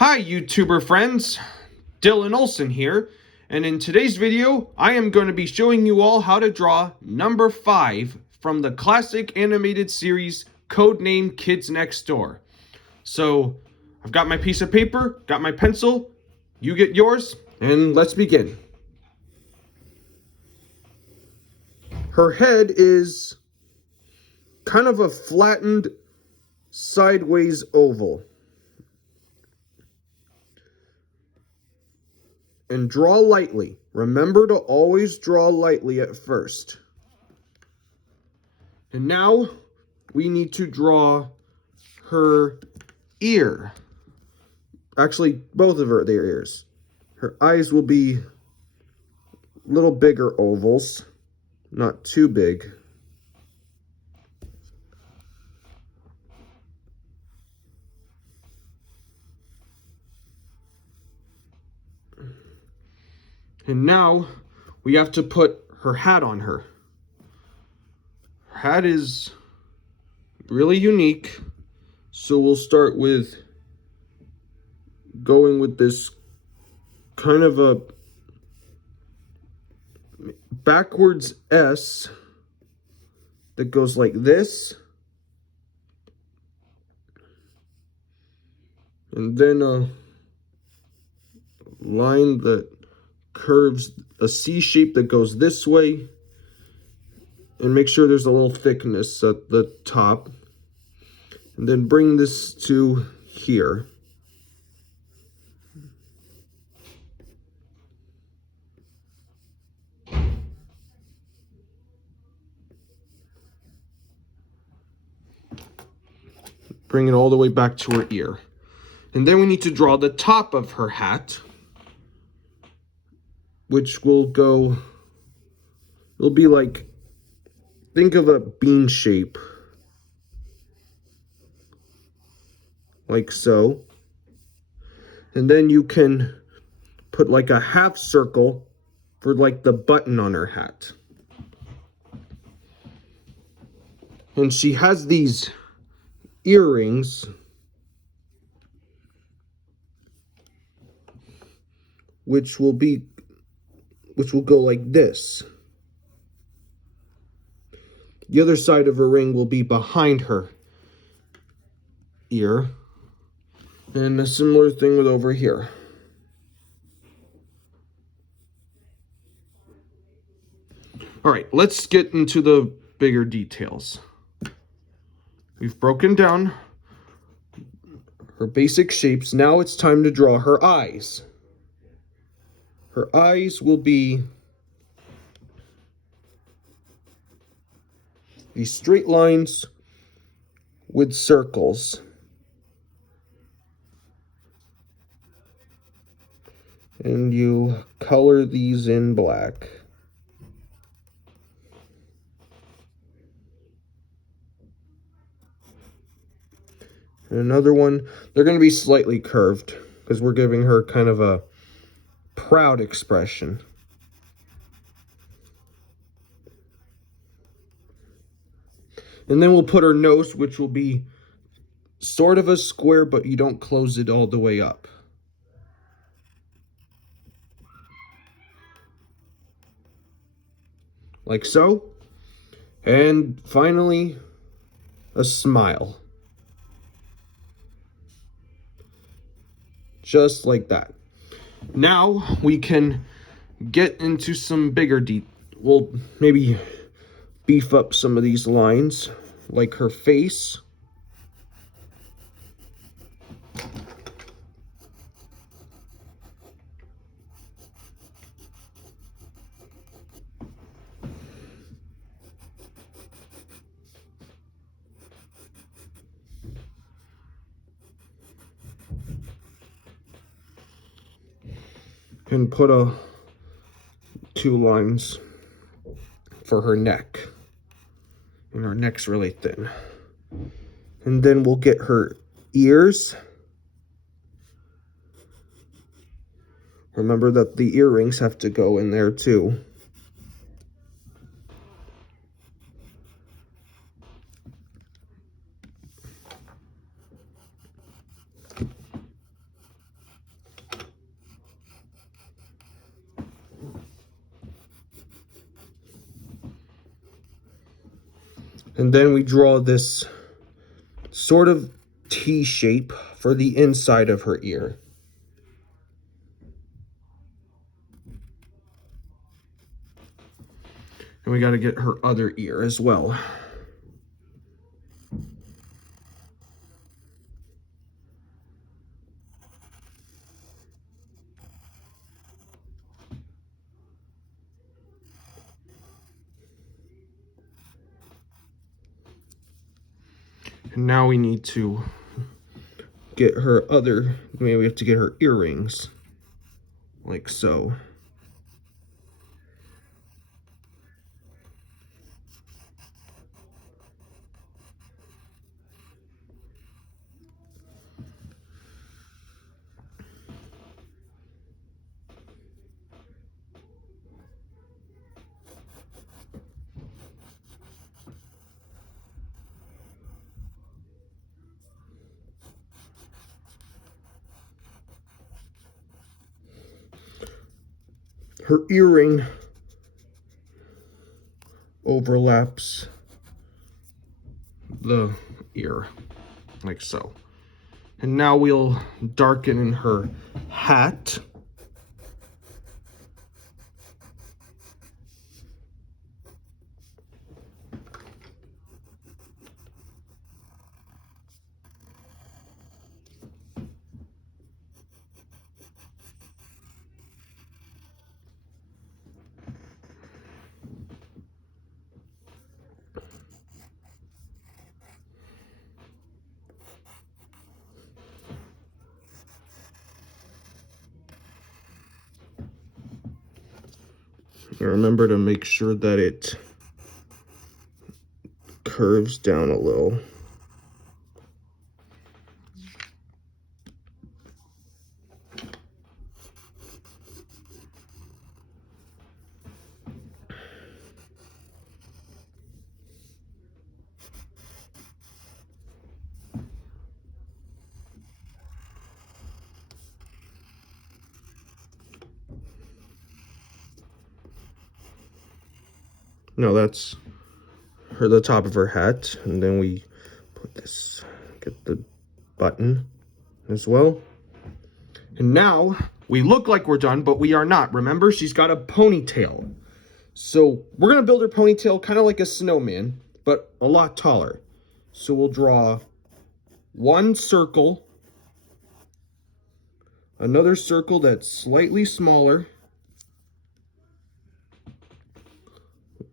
Hi YouTuber friends, Dylan Olson here, and in today's video I am going to be showing you all how to draw number 5 from the classic animated series Codename Kids Next Door. So I've got my piece of paper, got my pencil, you get yours, and let's begin. Her head is kind of a flattened sideways oval. And draw lightly. Remember to always draw lightly at first. And now we need to draw her ear. Actually, both of their ears. Her eyes will be a little bigger ovals, not too big. And now we have to put her hat on her. Her hat is really unique, so we'll start with going with this kind of a backwards S that goes like this, and then a line that curves, a C shape that goes this way, and make sure there's a little thickness at the top, and then bring this to here. Bring it all the way back to her ear. And then we need to draw the top of her hat, which will go, it'll be like, think of a bean shape, like so. And then you can put like a half circle for like the button on her hat. And she has these earrings, which will go like this. The other side of her ring will be behind her ear. And a similar thing with over here. All right, let's get into the bigger details. We've broken down her basic shapes. Now it's time to draw her eyes. Her eyes will be these straight lines with circles. And you color these in black. And another one, they're going to be slightly curved because we're giving her kind of a proud expression. And then we'll put her nose, which will be sort of a square, but you don't close it all the way up. Like so. And finally, a smile. Just like that. Now we can get into some bigger detail. We'll maybe beef up some of these lines, like her face. And put two lines for her neck. And her neck's really thin. And then we'll get her ears. Remember that the earrings have to go in there too. And then we draw this sort of T shape for the inside of her ear. And we got to get her other ear as well. And now we need to get her other, maybe we have to get her earrings, like so. Her earring overlaps the ear, like so. And now we'll darken in her hat. And remember to make sure that it curves down a little. No, that's the top of her hat, and then we put this, get the button as well. And now we look like we're done, but we are not. Remember, she's got a ponytail. So we're gonna build her ponytail kind of like a snowman, but a lot taller. So we'll draw one circle, another circle that's slightly smaller,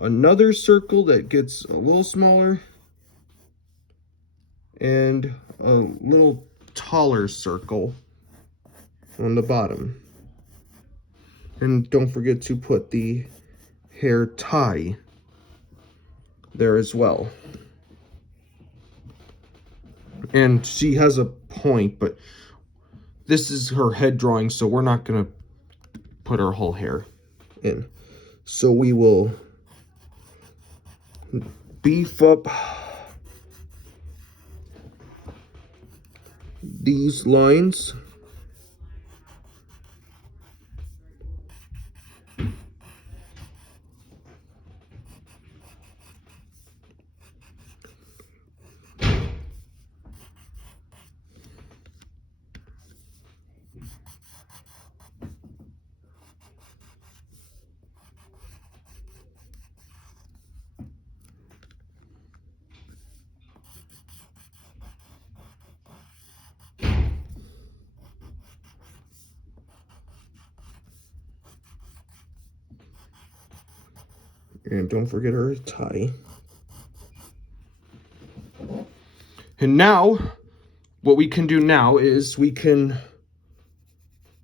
another circle that gets a little smaller, and a little taller circle on the bottom. And don't forget to put the hair tie there as well. And she has a point, but this is her head drawing, so we're not gonna put her whole hair in. So we will beef up these lines. And don't forget her tie. And now, what we can do now is we can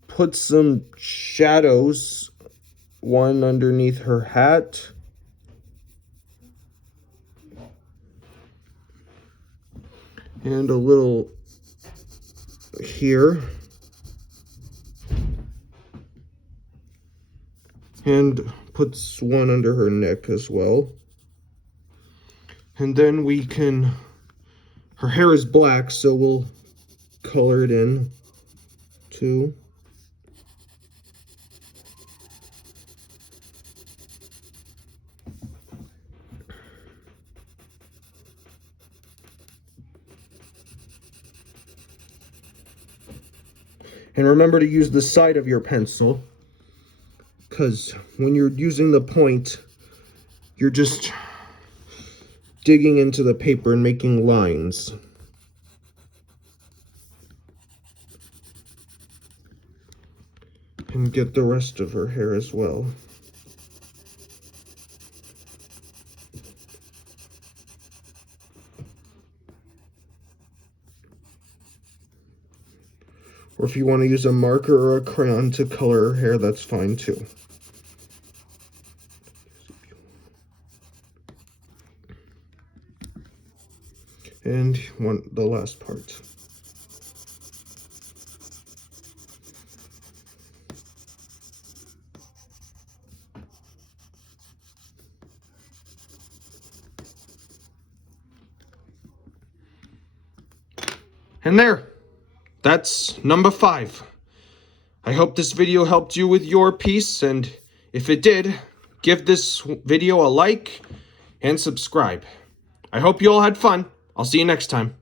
put some shadows, one underneath her hat, and a little here, and puts one under her neck as well. And then we can, her hair is black, so we'll color it in too. And remember to use the side of your pencil, because when you're using the point, you're just digging into the paper and making lines. And get the rest of her hair as well. Or if you want to use a marker or a crayon to color her hair, that's fine too. And the last part. And there, that's number 5. I hope this video helped you with your piece, and if it did, give this video a like and subscribe. I hope you all had fun. I'll see you next time.